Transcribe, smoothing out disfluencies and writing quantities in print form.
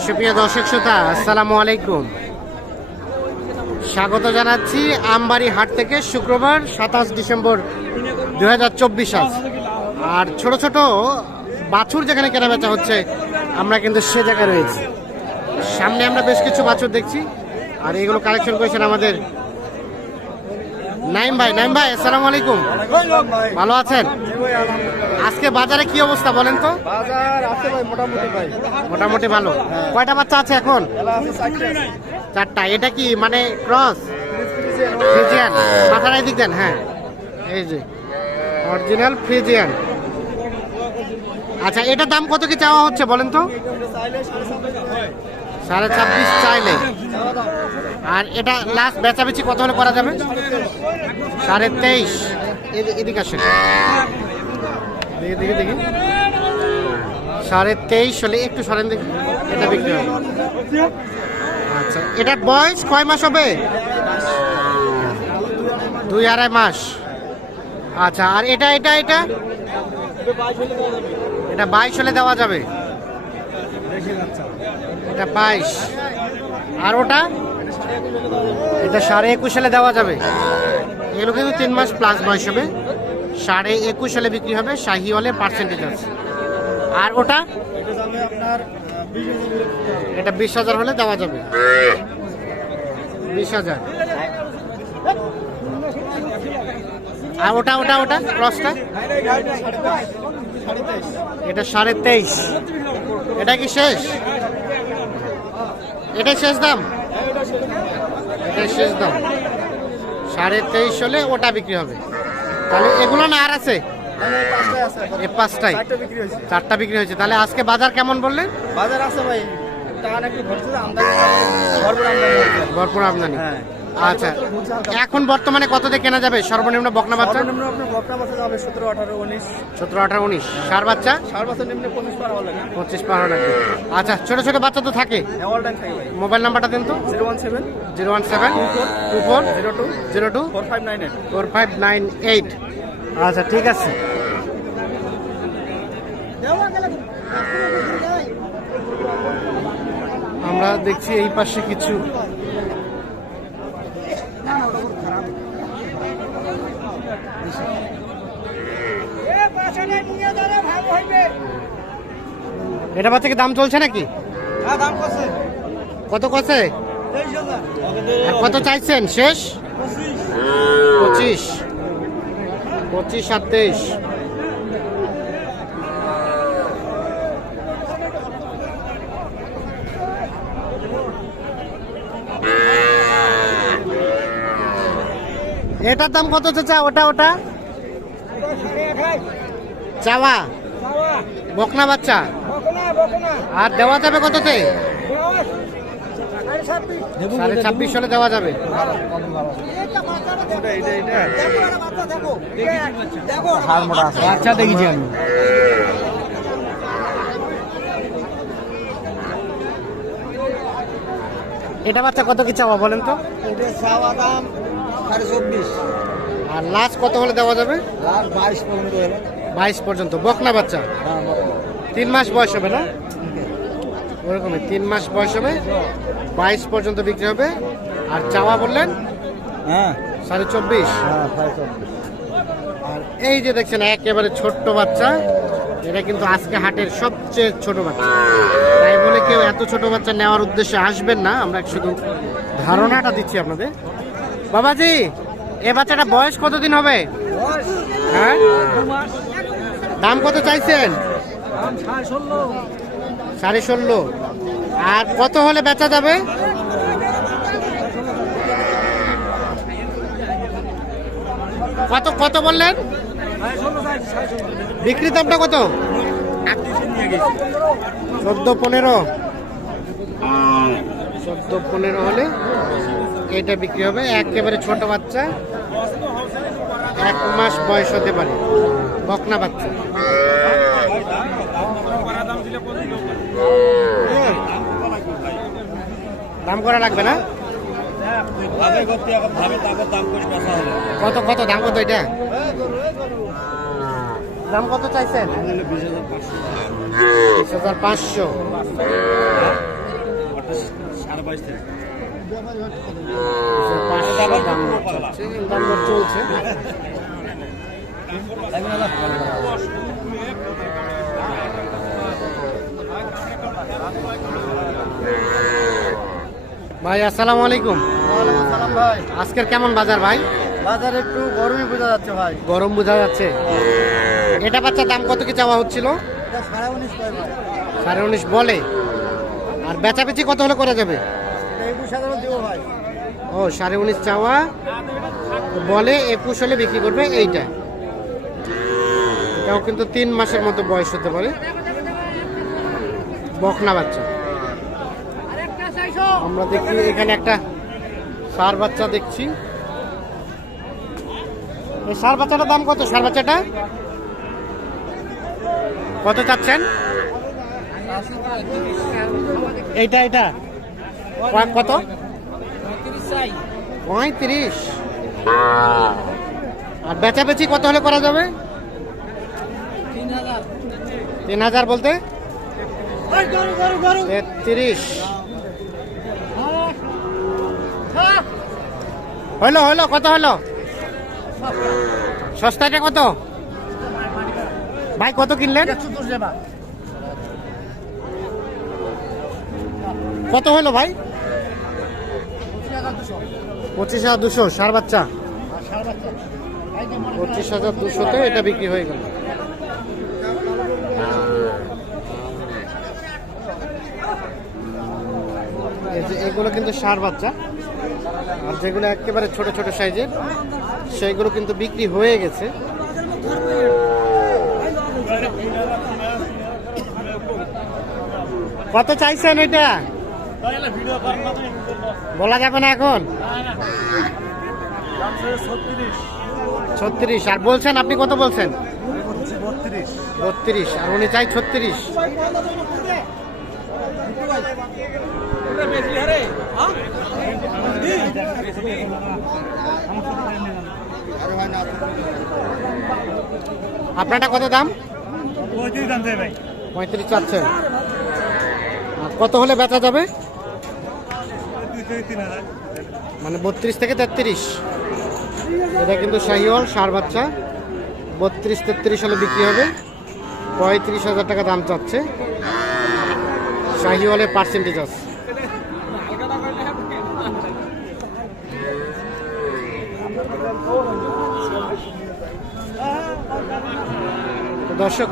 সুপ্রিয় দর্শক শ্রোতা, আসসালামু আলাইকুম। স্বাগত জানাচ্ছি আমবাড়ি হাট থেকে। শুক্রবার 27 ডিসেম্বর 2024 আজ। আর ছোট ছোট বাছুর যেখানে কেনাবেচা হচ্ছে, আমরা কিন্তু সে জায়গায় রয়েছি। সামনে আমরা বেশ কিছু বাছুর দেখছি, আর এগুলো কালেকশন করেছেন আমাদের নাইম ভাই। নাইম ভাই, আসসালামু আলাইকুম। ভালো আছেন? আজকে বাজারে কি অবস্থা বলেন তো? বাজার আছে ভাই, মোটামুটি ভাই। মোটামুটি ভালো। কয়টা বাচ্চা আছে এখন? চারটা। এটা কি মানে ক্রস ফ্রিজিয়ান? মাথার দিক দেন। হ্যাঁ, এই যে অরিজিনাল ফ্রিজিয়ান। আচ্ছা, এটার দাম কত কি চাওয়া হচ্ছে বলেন তো? 26.5 চাইলে। আর এটা লাস্ট বেচাবেচি কত হলে করা যাবে? 23.5। এদিকে আসেন, দেখি দেখি 23.5 হলে একটু সরেন দেখি, এটা বিক্রি হবে। আচ্ছা, এটার বয়স কয় মাস হবে? 2-2.5 মাস। আচ্ছা, আর এটা এটা এটা এটা 22 হলে দেওয়া যাবে। এটা 22। আর ওটা? এটা 21.5 হলে দেওয়া যাবে। এগুলো কিন্তু 3 মাস প্লাস বয়স হবে। 21.5 হলে বিক্রি হবে। শাহি হলে পার্সেন্টেজ আছে। আর ওটা? এটা 20,000 হলে দেওয়া যাবে। 20,000। আর ওটা ওটা ওটা ক্রসটা? এটা 23.5। এটা কি শেষ? এটাই শেষ দাম? এটাই শেষ দাম। 23.5 হলে ওটা বিক্রি হবে। তাহলে এগুলো না আর আছে? এই 5টাই, 4টা বিক্রি হয়েছে। তাহলে আজকে বাজার কেমন বললেন? বাজার আছে ভাই, ভরপুর আমদানি। আচ্ছা, এখন বর্তমানে কত দিয়ে কেনা যাবে সর্বনিম্ন বকনা বাচ্চা? বকনা বাচ্চা যাবে 17, 18, 19। 17, 18, 19। ষাঁড় বাচ্চা? ষাঁড় বাচ্চা নিম্নে 25 পার হওয়া লাগে। 25 পার লাগবে। আচ্ছা, ছোট ছোট বাচ্চা তো থাকে? অল টাইম থাকে ভাই। মোবাইল নাম্বারটা দেন তো। 017 24 02 02 4598। 4598। আচ্ছা, ঠিক আছে। আমরা দেখছি এই পাশে কিছু এটা বাচ্চা কি দাম চলছে নাকি? কত কছে? কত চাইছেন শেষ? 25 আর 23। এটার দাম কত চাচা? ওটা ওটা চাওয়া বকনা বাচ্চা। আর দেওয়া যাবে কততে? 26.5 হলে দেওয়া যাবে। বাচ্চা দেখেছি আমি। এটা বাচ্চা কত কি চাওয়া বলেন তো? এটা চাওয়া দাম 24.5। আর লাস্ট কত হলে দেওয়া যাবে? 22 পর্যন্ত হলো। 22 পর্যন্ত। বকনা বাচ্চা 3 মাস বয়স হবে না? ওরকমই 3 মাস বয়স হবে। 22 পর্যন্ত বিক্রি হবে। আর চাওয়া বললেন? হ্যাঁ, 24.5। আর এই যে দেখছেন একেবারে ছোট্ট বাচ্চা, এটা কিন্তু আজকে হাটের সবচেয়ে ছোট বাচ্চা। তাই বলে কেউ এত ছোট বাচ্চা নেওয়ার উদ্দেশ্যে আসবেন না, আমরা শুধু ধারণাটা দিচ্ছি আপনাদের। বাবাজি, এ বাচ্চাটা বয়স কতদিন হবে? হ্যাঁ, দাম কত চাইছেন? 16.5। আর কত হলে বেচা যাবে? কত কত বললেন? বিক্রি দামটা কত? 14-15। 14-15 হলে এটা বিক্রি হবে। একেবারে ছোট বাচ্চা, 1 মাস বয়স হতে পারে, বকনা বাচ্চা। দাম করা লাগবে না? কত কত দাম কত? এটা দাম কত চাইছেন? 20,500। 500 দাম চাচ্ছে, দাম দর চলছে। ভাই আসসালামু আলাইকুম। ভাই আজকের কেমন বাজার ভাই? বাজার একটু গরমই বোঝা যাচ্ছে ভাই। গরম বোঝা যাচ্ছে। এটা বাচ্চার দাম কত কি চাওয়া হচ্ছিল? এটা 19.5 কয় ভাই? 19.5 বলে। আর বেচাবেচি কত হলে করা যাবে? এটা 21,000 দিব ভাই। ও 19.5 চাওয়া, বলে 21 হলে বিক্রি করবে। এইটা এটাও কিন্তু 3 মাসের মতো বয়স হতে পারে, বকনা বাচ্চা। আমরা দেখি এখানে একটা ষাঁড় বাচ্চা দেখছি। এই ষাঁড় বাচ্চাটার দাম কত? ষাঁড় বাচ্চাটা কত চাচ্ছেন? এইটা এটা কত? 35। আর বেচাবেচি কত হলে করা যাবে? 3,000 বলতে 33 হইলো হইলো। কত হলো? সস্তাটা কত ভাই? কত কিনলেন? কত হলো ভাই? 25,200 ষাঁড় বাচ্চা। 25,200-তে এটা বিক্রি হয়ে গেল। এগুলো কিন্তু ষাঁড় বাচ্চা, আর যেগুলো একেবারে ছোট ছোট সাইজের সেইগুলো কিন্তু বিক্রি হয়ে গেছে। কত চাইছেন এটা? বলা যাবে না এখন। 36। আর বলছেন আপনি কত বলছেন? 32। আর উনি চাই 36। আপনারটা কত দাম? 35 চাচ্ছেন। কত হলে বেচা যাবে? মানে 32 থেকে 33। এটা কিন্তু শাহিওয়াল ষাঁড় বাচ্চা। 32-33 হলে বিক্রি হবে। 35,000 টাকা দাম চাচ্ছে। শাহিওয়ালের পার্সেন্টেজ আছে। দর্শক